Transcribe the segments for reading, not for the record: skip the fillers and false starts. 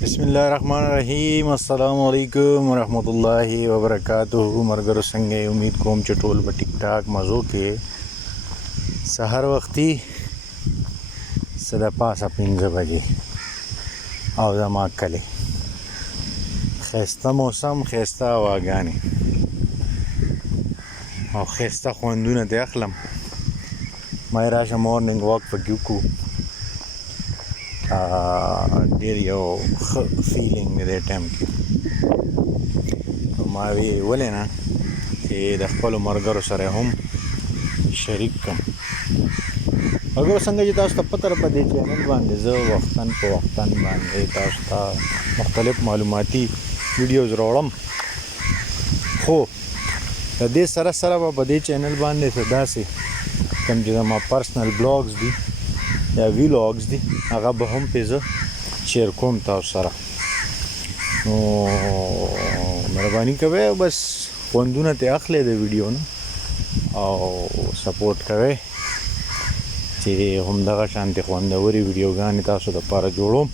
बिस्मिल्लाहिर्रहमानिर्रहीम अस्सलाम वालेकुम वरहमतुल्लाहि वबरकातुहू। मरगरो څنګه امید کوم چې ټول په ټیک ټاک مزو کې سحر وختي صدا پاسه 5 بجې او زما کلی خسته موسم خسته هواګانې او خسته خوندونه د اخلم ما راشه مورنینګ واک په کیو ډیر یو فیلینګ مې د ټایم کې ما وی ولې نه چې د خپل مرګرو سره هم شریک کم اگر څنګه چې تاسو ته پته را پدې چینل باندې زه وختن په وختن باندې تاسو ته مختلف معلوماتي ویډیوز راوړم خو د دې سره سره په دې چینل باندې څه داسې کوم چې ما پرسنل بلاګز دي یا ویلاګز دي هغه به هم پیزه شیر کوم تاسو سره نو مهرباني کوئ بس خوندونه ته اخلي د ویډیو نه او سپورټ کوئ چې هم دغه شانتي خوندوري ویډیوګانې تاسو لپاره جوړوم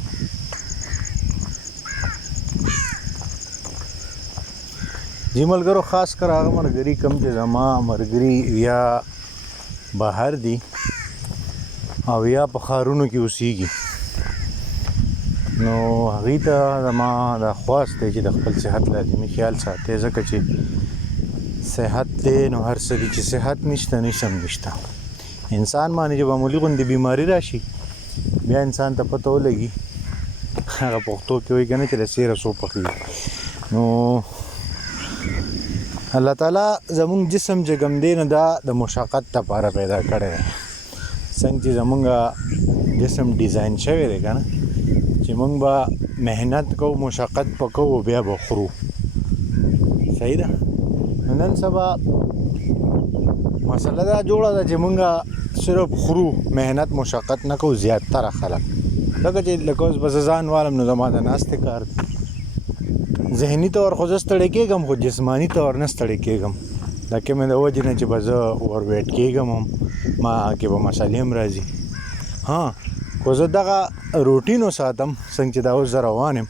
جی ملګرو خاص کر هغه مرګري کم چې زما مرګري یا بهر دي او یا په ښارونو کې اوسېږي نو هغوی ته زما دا خواست دی چې د خپل صحت لازمي خیال ساتئ ځکه چې صحت دی نو هر څه دي چې صحت نشته نشم نشته انسان باندې چې معمولي غوندې بیماري راشي بیا انسان ته پته ولګي هغه پښتو کې وایي که نه چې د سیره څو پخوي نو الله تعالی زمونږ جسم چې کوم دی نو دا د مشقت لپاره پیدا کړی دی څنګه چې زمونږ جسم ډیزاین شوی دی که نه چې مونږ به محنت کوو مشقت به کوو بیا به خورو صحیح ده نن سبا مسله دا جوړه ده چې مونږ صرف خورو محنت مشقت نه کوو زیاتره خلک لکه چې لکه اوس به زه ځان والم نو زما د ناستې کار دی ذهني طور خو زه ستړی کېږم خو جسماني طور نه ستړی کېږم لکه مې د وجې نه چې به زه اوور ویټ کېږم هم ما کې به مسلې هم راځي ها خو زه دغه روټین وساتم څنګه چې دا اوس زه روان یم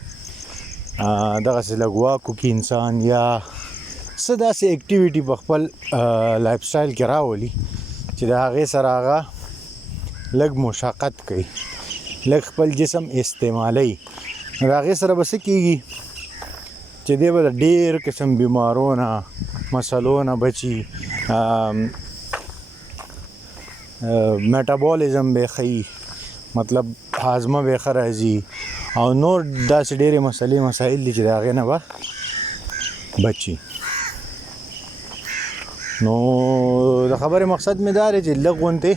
دغسې لږ واک وکړي انسان یا څه داسې اکټیویټي په خپل لایف سټایل کې راولي چې د هغې سره هغه لږ مشقت کوي لږ خپل جسم استعمالوي نو د هغې سره به څه کېږي چې دی به د ډېر قسم بیمارو نه مسلو نه بچي میټابولیزم به ښه مطلب هاضمه به ښه راځي او نور داسې ډېرې مسایل دي چې د هغې نه به بچي نو د خبرې مقصد مې دا دی چې لږ غونتې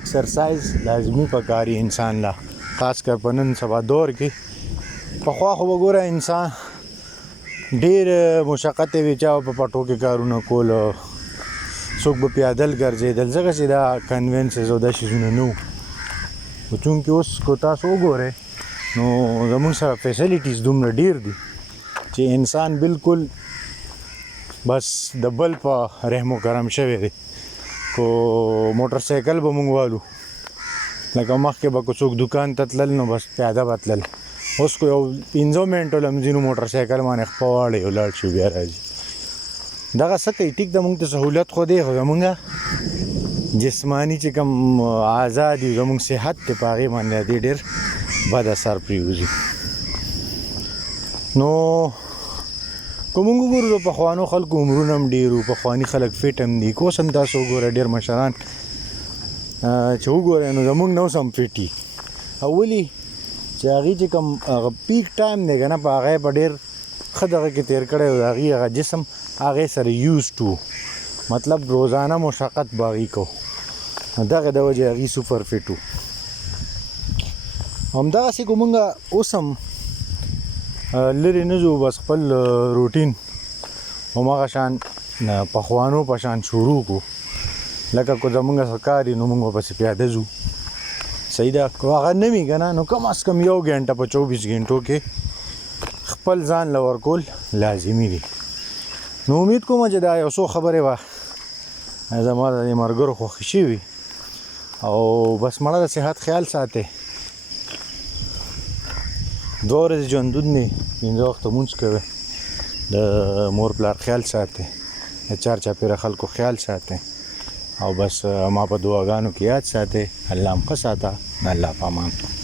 اکسرسایز لازمي پکاري انسان له خاص کر په نن سبا دور کې پخوا خو به ګوره انسان ډېر مشقت یې وي چا په پټو کې کارونه کول څوک به پیادل ګرځېدل ځکه چې دا کنوینسز او دا شیزونه نه وو خو چونکې اوس کو تاسو وګورئ نو زموږ سره فیسلیټیز دومره ډېر دي چې انسان بالکل بس د بل په رحم و کرم شوی دی کو موټر سایکل به موږ والو لکه مخکې به که څوک دکان ته تلل نو بس پیاده به تلل اوس کو یو 5 منټو لمځینو موټر سایکل باندې خپه واړی ولاړ شو بیا راځي دغه څه کوي ټیک ده مونږ ته سهولت خو دی خو زمونږ جسماني چې کوم اعضا دي زمونږ صحت دی په هغې باندې د دې ډېر بد اثر پرېوځي نو که مونږ وګورو د پخوانو خلکو عمرونه هم ډېر وو پخواني خلک فټ هم دي که اوس هم تاسو وګوره ډېر مشران چې وګورئ نو زمونږ نه اوس هم فټ دي او ولې چې هغې چې کوم هغه پیک ټایم دی که نه په هغه په ډېر ښه دغه کې تېر کړی و د هغې هغه جسم هغې سره یوز ټو مطلب روزانه مشقت به هغې کو دغې د وجې هغې سوپر فټ و همدغسې که مونږ اوس هم لرې نه ځو بس خپل روټین همغه شان پخوانو په شان شروع کړو لکه که زمونږ څه کار وي نو مونږ به پسې پیاده ځو صحیح ده که هغه نه وي که نه نو کم از کم 1 غنټه په 24 غنټو کې خپل ځان له ورکول لازمي دي نو امید کوم چې دا یو څو خبرې به زما د ملګرو خوښې شوي او بس مړه د صحت خیال ساتئ دوه ورځې ژوندون دی، 5 وخته مونځ کوئ، د مور پلار خیال ساتئ، د چار چاپېره خلکو خیال ساتئ، او بس ما په دعاګانو کې یاد ساتئ. الله هم ښه ساته. د الله په امان.